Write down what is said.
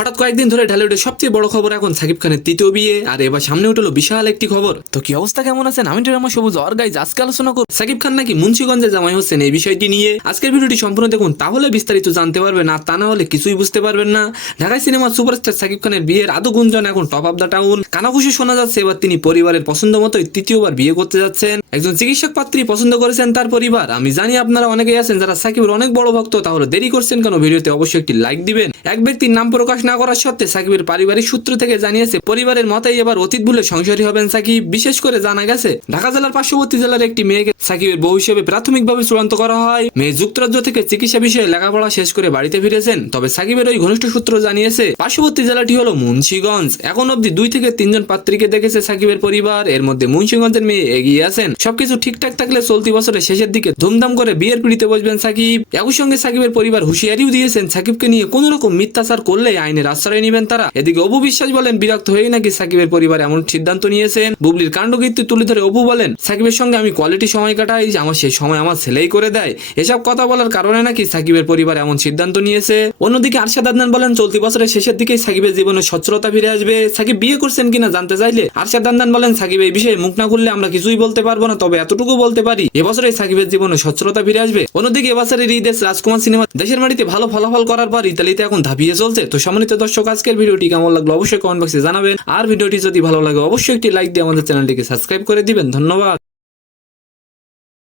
হঠাৎ কয়েকদিন ধরে ঢালিউডের সবচেয়ে বড় খবর এখন সাকিব খানের তৃতীয় বিয়ে, আর এবার সামনে উঠলো বিশাল একটি খবর। তো কি অবস্থা, কেমন আছেন? আমি ড্রামা সবুজ আর গাইজ আজকে আলোচনা করব সাকিব খান নাকি মুন্সিগঞ্জে জামাই হচ্ছেন এই বিষয়টি নিয়ে। আজকের ভিডিওটি সম্পূর্ণ দেখুন, তাহলে বিস্তারিত জানতে পারবেন, আর তা না হলে কিছুই বুঝতে পারবেন না। ঢাকায় সিনেমার সুপারস্টার সাকিব খানের বিয়ের আদৌ গুঞ্জন এখন টপ অফ দ্য টাউন। কানাঘুষি শোনা যাচ্ছে এবার তিনি পরিবারের পছন্দ মতোই তৃতীয়বার বিয়ে করতে যাচ্ছেন। একজন চিকিৎসক পাত্রী পছন্দ করেছেন তার পরিবার। আমি জানি আপনারা অনেকেই আছেন যারা সাকিবের অনেক বড় ভক্ত, তাহলে দেরি করছেন কেন? ভিডিওতে অবশ্যই একটি লাইক দিবেন। এক ব্যক্তির নাম প্রকাশ না করার সত্ত্বে সাকিবের পারিবারিক সূত্র থেকে জানিয়েছে পরিবারের মতেই এবার অতীত ভুলে সংসারী হবেন সাকিব। বিশেষ করে জানা গেছে ঢাকা জেলার পার্শ্ববর্তী জেলার একটি মেয়েকে সাকিবের বউ হিসেবে প্রাথমিকভাবে চূড়ান্ত করা হয়। মেয়ে যুক্তরাজ্য থেকে চিকিৎসা বিষয়ে লেখাপড়া শেষ করে বাড়িতে ফিরেছেন। তবে সাকিবের ওই ঘনিষ্ঠ সূত্র জানিয়েছে পার্শ্ববর্তী জেলাটি হলো মুন্সিগঞ্জ। এখন অব্দি 2 থেকে 3 জন পাত্রীকে দেখেছে সাকিবের পরিবার, এর মধ্যে মুন্সিগঞ্জের মেয়ে এগিয়ে আছেন। সবকিছু ঠিকঠাক থাকলে চলতি বছরের শেষের দিকে ধুমধাম করে বিয়ের পিড়িতে বসবেন সাকিব। একই সঙ্গে সাকিবের পরিবার হুঁশিয়ারিও দিয়েছেন সাকিবকে নিয়ে কোন রকম মিথ্যাচার করলে আইনের আশ্রয় নেবেন তারা। এদিকে অপু বিশ্বাস বলেন বিরক্ত হয়ে নাকি সাকিবের পরিবার এমন সিদ্ধান্ত নিয়েছেন। বুবলির কাণ্ডকীর্তি তুলে ধরে অপু বলেন সাকিবের সঙ্গে আমি কোয়ালিটি সময় কাটাই, আমার সেই সময় আমার ছেলেই করে দেয়। এসব কথা বলার কারণে নাকি সাকিবের পরিবার এমন সিদ্ধান্ত নিয়েছে। অন্যদিকে আরশাদ আদনান বলেন চলতি বছরের শেষের দিকেই সাকিবের জীবনে সচ্ছলতা ফিরে আসবে। সাকিব বিয়ে করছেন কিনা জানতে চাইলে আরশাদ আদনান বলেন সাকিব এই বিষয়ে মুখ না খুললে আমরা কিছুই বলতে পারবো না, তবে এতটুকু বলতে পারি এবছরে সাকিবের জীবনে সচ্ছলতা ফিরে আসবে। অন্যদিকে এবছরের ঈদের রাজকুমার সিনেমা দেশের মাটিতে ভালো ফলাফল করার পর ইতালিতে এখন ধাপিয়ে চলছে। তো সম্মানিত দর্শক, আজকের ভিডিওটি কেমন লাগলো অবশ্যই কমেন্ট বক্সে জানাবেন। আর ভিডিওটি যদি ভালো লাগে অবশ্যই একটি লাইক দিয়ে আমাদের চ্যানেলটিকে সাবস্ক্রাইব করে দিবেন। ধন্যবাদ।